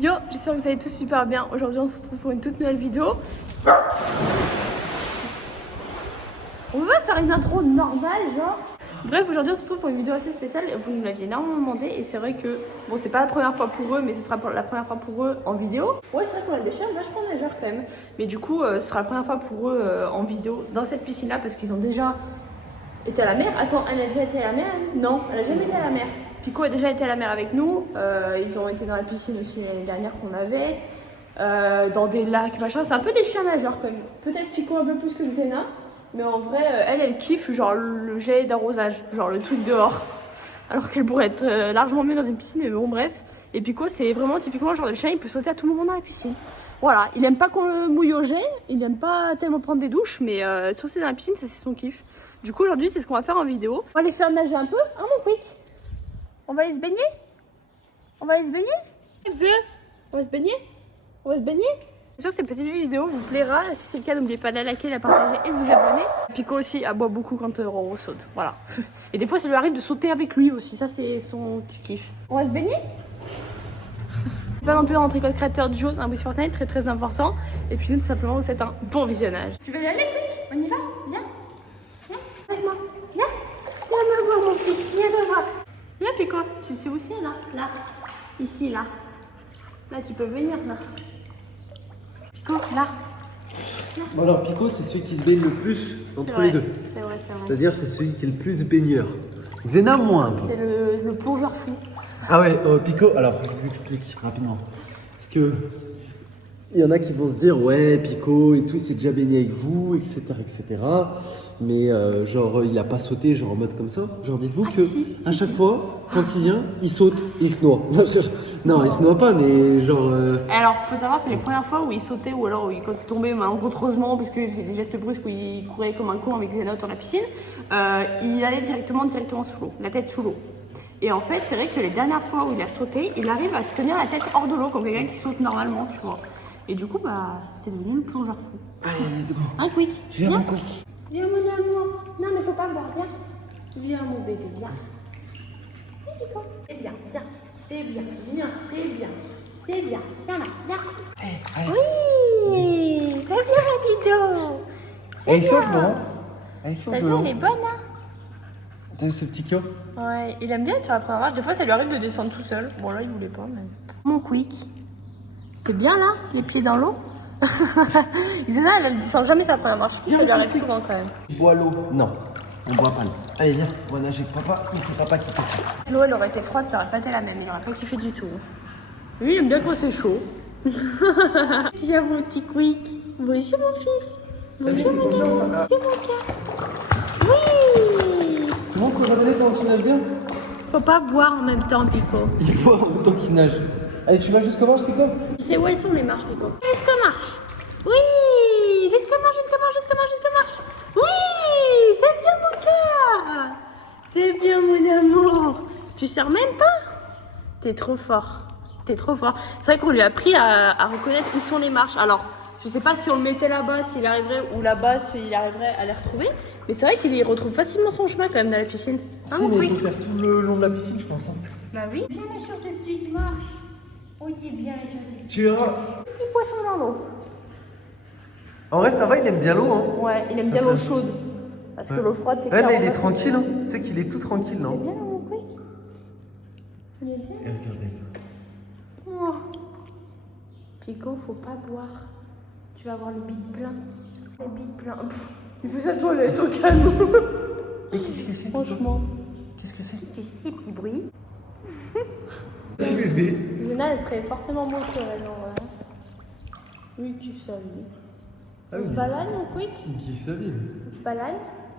Yo, j'espère que vous allez tous super bien. Aujourd'hui on se retrouve pour une toute nouvelle vidéo. On va faire une intro normale genre. Bref, aujourd'hui on se retrouve pour une vidéo assez spéciale. Vous nous l'aviez énormément demandé et c'est vrai que bon, c'est pas la première fois pour eux, mais ce sera pour la première fois pour eux en vidéo. Ouais, c'est vrai qu'on a des chiens vachement nageurs quand même. Mais du coup, ce sera la première fois pour eux en vidéo dans cette piscine là parce qu'ils ont déjà été à la mer. Attends, elle a déjà été à la mer? Non, elle a jamais été à la mer. Pico a déjà été à la mer avec nous. Ils ont été dans la piscine aussi l'année dernière qu'on avait. Dans des lacs, machin. C'est un peu des chiens nageurs quand même. Peut-être Pico un peu plus que Xena. Mais en vrai, elle kiffe genre le jet d'arrosage, genre le truc dehors. Alors qu'elle pourrait être largement mieux dans une piscine, mais bon, bref. Et Pico, c'est vraiment typiquement le genre de chien, il peut sauter à tout moment dans la piscine. Voilà, il aime pas qu'on le mouille au jet, il aime pas tellement prendre des douches, mais sauter dans la piscine, ça c'est son kiff. Du coup, aujourd'hui, c'est ce qu'on va faire en vidéo. On va aller faire nager un peu, hein, mon quick? On va aller se baigner? On va aller se baigner? On va se baigner? On va se baigner? J'espère que cette petite vidéo vous plaira. Si c'est le cas, n'oubliez pas de la liker, de la partager et de vous abonner. Pico aussi aboie beaucoup quand Roro saute. Voilà. Et des fois, ça lui arrive de sauter avec lui aussi. Ça, c'est son petit kiff. On va se baigner? Pas non plus rentrer code créateur du jour, c'est un bruit Fortnite très très important. Et puis, tout simplement, vous souhaite un bon visionnage. Tu veux y aller, Quick? On y va? Viens. Viens avec moi. Viens. Viens me voir, mon fils. Viens me voir. Viens, Pico. Tu sais où c'est, là? Là. Ici, là. Là, tu peux venir, là. Pico, là. Bon alors Pico, c'est celui qui se baigne le plus entre les deux. C'est vrai, c'est vrai. C'est-à-dire c'est celui qui est le plus baigneur. Xena moins. C'est le plongeur fou. Ah ouais, Pico, alors je vous explique rapidement. Parce que il y en a qui vont se dire ouais Pico et tout, il s'est déjà baigné avec vous, etc. etc. Mais genre il a pas sauté genre en mode comme ça. Genre dites-vous que à chaque fois, quand il vient, il saute, il se noie. Non, il se noie pas, mais genre. Alors, faut savoir que les premières fois où il sautait, ou alors quand il tombait malencontreusement, parce qu'il faisait des gestes brusques où il courait comme un con avec Xena dans la piscine, il allait directement sous l'eau, la tête sous l'eau. Et en fait, c'est vrai que les dernières fois où il a sauté, il arrive à se tenir la tête hors de l'eau, comme quelqu'un qui saute normalement, tu vois. Et du coup, bah, c'est devenu le plongeur fou. Allez, let's go. Un quick. Viens, mon quick. Viens, mon amour. Non, mais faut pas me voir, viens. Viens, mon bébé, viens. C'est bien, viens. C'est bien, viens, c'est bien. C'est bien, viens là, viens. Oui, c'est bien la vidéo. Elle est chaude, non? Elle est chaude, T'as vu, elle est bonne, hein? T'as vu ce petit cœur? Ouais, il aime bien sur la première marche. Des fois, ça lui arrive de descendre tout seul. Bon, là, il voulait pas, mais... Mon quick. T'es bien, là? Les pieds dans l'eau? Xena, elle descend jamais sur la première marche. Ça lui arrive souvent, quand même. Tu bois l'eau? Non, on boit pas l'eau. Allez, viens, on va nager avec papa, mais c'est papa qui te tire. L'eau, elle aurait été froide, ça aurait pas été la même. Il aurait pas kiffé du tout. Lui, il aime bien quand c'est chaud. Viens, mon petit quick. Bonjour, mon fils. Bonjour, mon amour. Bonjour, mon cœur. Oui. C'est bon qu'on a quand tu nages bien? Faut pas boire en même temps, Pico. Il boit en même temps qu'il nage. Allez, tu vas jusqu'au marche, Pico? Tu sais où elles sont, les marches, Pico? Jusqu'aux marches. Oui. Jusqu'aux marches. Oui. C'est bien, mon cœur. C'est bien, mon amour. Tu sers même pas? T'es trop fort. C'est vrai qu'on lui a appris à reconnaître où sont les marches. Alors, je sais pas si on le mettait là-bas, s'il arriverait, ou là-bas, s'il arriverait à les retrouver. Mais c'est vrai qu'il y retrouve facilement son chemin quand même dans la piscine. Si, mais il faut faire tout le long de la piscine, je pense. Hein. Bah oui. Viens sur tes petites marches. Oui, t'es bien sur tes petites. Tu verras. Petit poisson dans l'eau. En vrai, ça va, il aime bien l'eau. Hein. Ouais, il aime bien l'eau chaude. Parce que l'eau froide, c'est là, il est clairement tranquille. Hein. Tu sais qu'il est tout tranquille, non? Il est bien, là, mon quick. Il est bien. Et regardez. Oh. Pico, faut pas boire. Tu vas avoir le bide plein. Le bide plein. Pff, il fait sa toilette au calme. Et qu'est-ce que c'est? Franchement. Qu'est-ce que c'est? Tu sais ces petits bruits? Petit bébé. Xena, elle serait forcément beau sur elle, en vrai. Oui, tu savais. Ah On se balade, mon quick? Il kiffe sa vie. On se balade,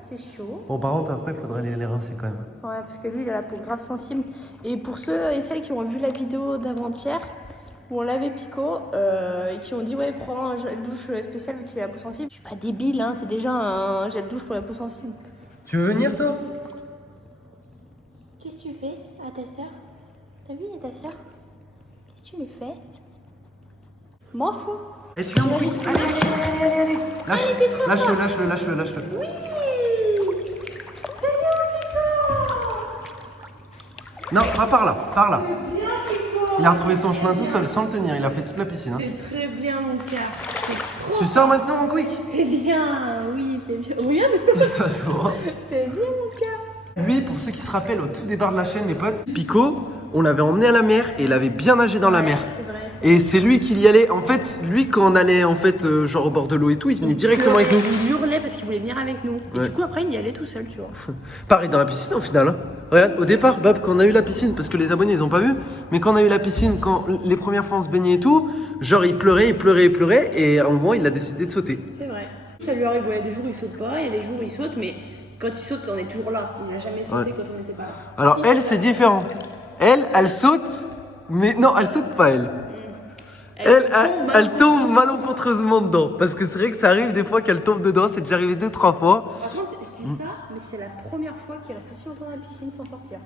c'est chaud. Bon, par contre, après, il faudrait les rincer quand même. Ouais, parce que lui, il a la peau grave sensible. Et pour ceux et celles qui ont vu la vidéo d'avant-hier, où on lavait Pico, et qui ont dit, ouais, prends un gel douche spécial vu qu'il a la peau sensible. Je suis pas débile, hein, c'est déjà un gel douche pour la peau sensible. Tu veux venir, toi? Qu'est-ce que tu fais à ta soeur? T'as vu, ta soeur? Qu'est-ce que tu lui fais? M'en fous. Et tu viens, mon fils? Allez. Lâche-le. Oui. Non, pas par là. Viens, Pico. Il a retrouvé son chemin tout seul, sans le tenir. Il a fait toute la piscine. Hein. C'est très bien, mon cœur. Tu sors maintenant, mon quick? C'est bien, oui, c'est bien. Regarde. Ça sort. C'est bien, mon cœur. Lui, pour ceux qui se rappellent, au tout départ de la chaîne, mes potes, Pico, on l'avait emmené à la mer et il avait bien nagé dans la mer. C'est vrai. Et c'est lui qui y allait. En fait, lui, quand on allait, en fait, genre au bord de l'eau et tout, il venait directement avec nous. Il hurlait parce qu'il voulait venir avec nous. Et Ouais. du coup, après, il y allait tout seul, tu vois. Pareil dans la piscine au final. Hein. Regarde, au départ, Bob, quand on a eu la piscine, parce que les abonnés ils ont pas vu, mais quand on a eu la piscine, quand les premières fois on se baignait et tout, genre il pleurait, et à un moment il a décidé de sauter. C'est vrai. Ça lui arrive, ouais, il y a des jours où il saute pas, il y a des jours où il saute, mais quand il saute, on est toujours là. Il n'a jamais sauté quand on n'était pas là. Alors Si. elle, c'est différent. Elle saute, mais non, elle saute pas elle. Elle tombe malencontreusement dedans. Parce que c'est vrai que ça arrive des fois qu'elle tombe dedans, c'est déjà arrivé 2-3 fois. Par contre, je dis ça, mais c'est la première fois qu'il reste aussi longtemps dans la piscine sans sortir.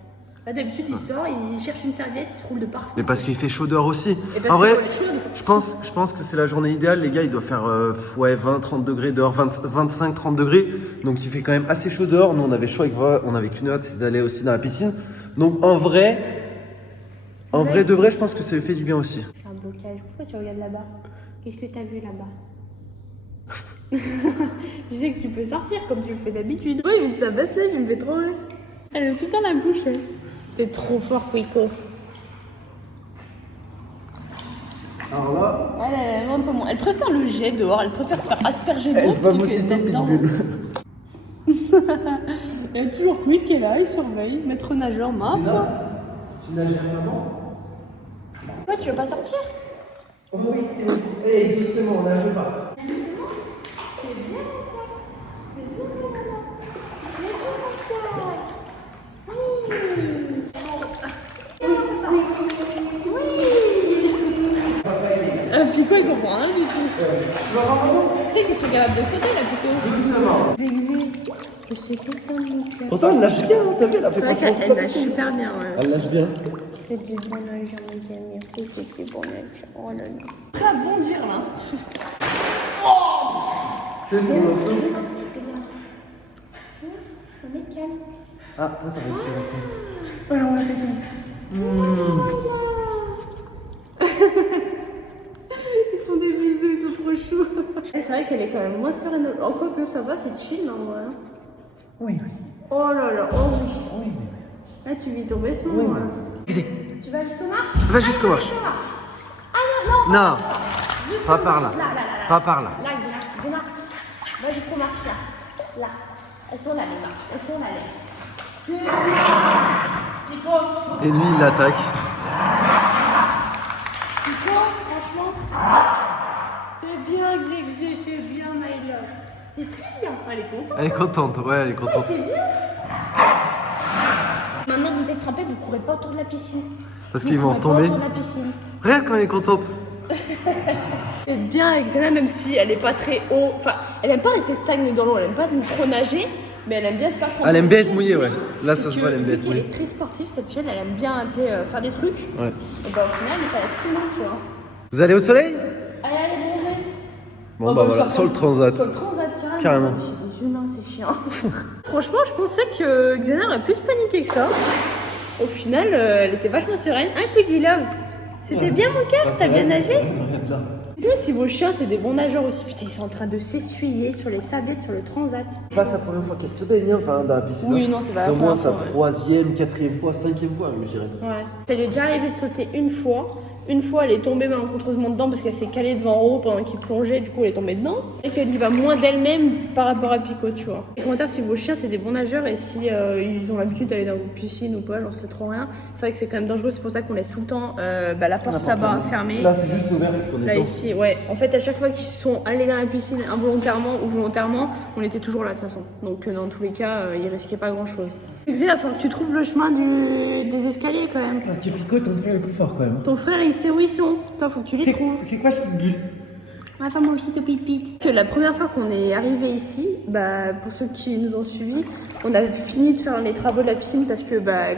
Là, d'habitude, il sort, il cherche une serviette, il se roule de partout. Mais parce qu'il fait chaud dehors aussi. Et parce En que vrai, l'eau est chaude. je pense que c'est la journée idéale, les gars. Il doit faire 20-30 degrés dehors, 25-30 degrés. Donc il fait quand même assez chaud dehors. Nous, on avait chaud avec Voix, on avait qu'une hâte, c'est d'aller aussi dans la piscine. Donc en vrai, de vrai, je pense que ça lui fait du bien aussi. Je fais un blocage. Pourquoi tu regardes là-bas? Qu'est-ce que t'as vu là-bas? Tu sais que tu peux sortir comme tu le fais d'habitude. Oui, mais ça baisse là, je me fais trop mal. Elle est tout le temps la bouche. Elle. T'es trop fort, Pico. Alors là, Elle vraiment pas bon. Elle préfère le jet dehors, elle préfère se faire asperger d'eau. elle va plutôt que m'ociter d'être dedans. Pitbull. Il y a toujours Quick qui est là, il surveille, maître nageur, ma foi. Tu nages maman? Quoi, tu veux pas sortir? Oh oui, hey, doucement, on nage pas. C'est bien, quoi. C'est bien, maman. C'est bien, oui. Pico, elle comprend rien du tout. Tu sais que c'est capable de sauter, là, Pico. Doucement. Je sais que ça me fait. Pourtant, elle nage bien, hein, t'as vu, elle a fait C'est vrai quand tu qu'elle nage super bien, ouais. Elle nage bien. C'est du bon nage, mes amis. C'est du bon nage. Oh là là. Prêt à bondir, là. Qu'est-ce qu'on a sauvé? On est calme. Ah, toi, t'as réussi à faire. Voilà, on l'a fait. Ils font des bisous, ils sont trop choux. C'est vrai qu'elle est quand même moins sereine. En quoi que ça va, c'est chill, en vrai. Oui. Oh là là, oh oui. Oui. Là, tu vis tomber ce Oui. moment. Là. Vas-y, Tu vas jusqu'au marche? va jusqu'au marche. Ah non, non. Non, Jusqu'au pas par là. Là. Pas par là. Là, Zéna. Va jusqu'au marche, là. Là. Elles sont là, les marches. Elles sont là, les. Pico. Et lui, il l'attaque. Pico, franchement. C'est bien, Xexé, c'est bien, my love. C'est très bien. Elle est contente. Elle est contente, ouais, elle est contente. C'est bien. Maintenant que vous êtes trempés, vous ne courez pas autour de la piscine. Parce Vous qu'ils vont courez pas retomber. autour de la piscine. Regarde comme elle est contente. C'est bien avec Zéna, même si elle est pas très haut. Enfin, elle aime pas rester stagnée dans l'eau, elle aime pas trop nager, mais elle aime bien se faire tremper. Elle aime bien être mouillée, ouais. Là, ça se voit, elle aime bien être Elle mouillée. est très sportive, cette chaîne, elle aime bien tu sais, faire des trucs. Ouais. Et bah au final, ça reste tout le monde, tu vois. Vous allez au soleil? Allez, bronzer. Bon, bah voilà, sur le transat. Sur le transat, Carrément. C'est des humains, c'est chiant. Franchement, je pensais que Xena aurait plus paniqué que ça. Au final, elle était vachement sereine. Un coup dit love. C'était bien, mon cœur, t'as bien nagé? Bien, si vos chiens, c'est des bons nageurs aussi. Putain, ils sont en train de s'essuyer sur les sablettes, sur le transat. C'est pas sa première fois qu'elle se baigne, enfin, dans la piscine. Oui, non, c'est pas la au moins première sa fois, ouais. troisième, quatrième fois, cinquième fois, je dirais. Ouais. Ça lui est déjà arrivé de sauter une fois. Une fois, elle est tombée malencontreusement dedans parce qu'elle s'est calée devant Ro pendant qu'il plongeait. Du coup, elle est tombée dedans. Et qu'elle y va moins d'elle-même par rapport à Pico, tu vois. Les commentaires si vos chiens, c'est des bons nageurs et si ils ont l'habitude d'aller dans une piscine ou pas, j'en sais trop rien. C'est vrai que c'est quand même dangereux. C'est pour ça qu'on laisse tout le temps la porte là-bas fermée. Là, c'est juste ouvert parce qu'on est Là, dedans. ici, ouais. En fait, à chaque fois qu'ils sont allés dans la piscine involontairement ou volontairement, on était toujours là de toute façon. Donc, dans tous les cas, ils risquaient pas grand-chose. Il va falloir que tu trouves le chemin des escaliers quand même. Parce que Pico, ton frère est plus fort quand même. Ton frère, il sait où ils sont. Toi, faut que tu les trouves. C'est quoi ce bulle? Attends, mon petit pipit. Que la première fois qu'on est arrivé ici, bah, pour ceux qui nous ont suivis, on a fini de faire les travaux de la piscine parce que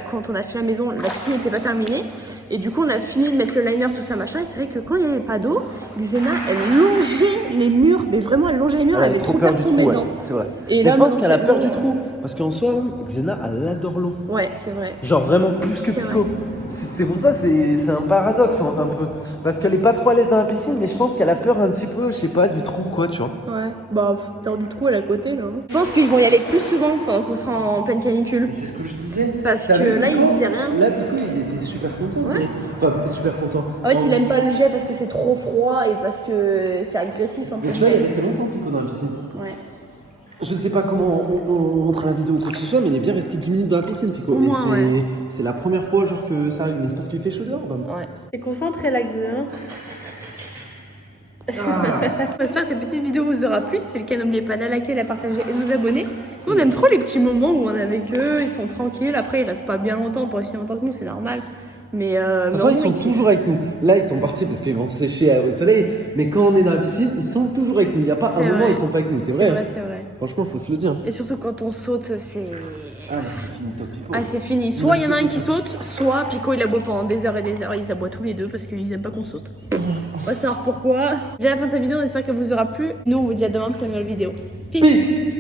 quand on a acheté la maison, la piscine n'était pas terminée. Et du coup, on a fini de mettre le liner, tout ça, machin. Et c'est vrai que quand il n'y avait pas d'eau, Xena, elle longeait les murs. Mais vraiment, elle longeait les murs, elle avait trop peur de tomber dedans. C'est vrai. Et Mais là, je pense moi, qu'elle a peur du trou. Parce qu'en soi, Xena, elle adore l'eau. Ouais, c'est vrai. Genre vraiment plus que C'est Pico. C'est pour ça, c'est un paradoxe un peu. Parce qu'elle est pas trop à l'aise dans la piscine, mais je pense qu'elle a peur un petit peu, je sais pas, du trou quoi, tu vois. Ouais, bah, peur du trou, elle est à côté, là. Je pense qu'ils vont y aller plus souvent pendant qu'on sera en pleine canicule. C'est ce que je disais. Parce que là, il disait rien. Là, Pico, il était super content. Ouais. Enfin, super content. En fait, il aime pas le jet parce que c'est trop froid et parce que c'est agressif un peu. Mais tu vois, il est resté longtemps, Pico, dans la piscine. Ouais. Je sais pas comment on rentre à la vidéo ou quoi que ce soit, mais il est bien resté 10 minutes dans la piscine, Pico. Au moins, c'est la première fois genre, que ça arrive, mais c'est parce qu'il fait chaud dehors. Ouais. T'es concentré, relax, hein. Ah. J'espère que cette petite vidéo vous aura plu. Si c'est le cas, n'oubliez pas de la liker, la partager et de vous abonner. Nous, on aime trop les petits moments où on est avec eux, ils sont tranquilles. Après, ils restent pas bien longtemps, pas aussi longtemps que nous, c'est normal. Mais De toute façon, ils sont toujours avec nous. Là, ils sont partis parce qu'ils vont se sécher au soleil. Mais quand on est dans la piscine, ils sont toujours avec nous. Il n'y a pas un moment où ils sont pas avec nous. C'est vrai. C'est vrai. Franchement, faut se le dire. Et surtout quand on saute, c'est. Ah, mais c'est fini, top Pico. Ah, c'est fini. Soit il y en a un qui saute, soit Pico il aboie pendant des heures et des heures. Ils aboient tous les deux parce qu'ils aiment pas qu'on saute. On va savoir pourquoi. Déjà la fin de cette vidéo, on espère qu'elle vous aura plu. Nous, on vous dit à demain pour une nouvelle vidéo. Peace.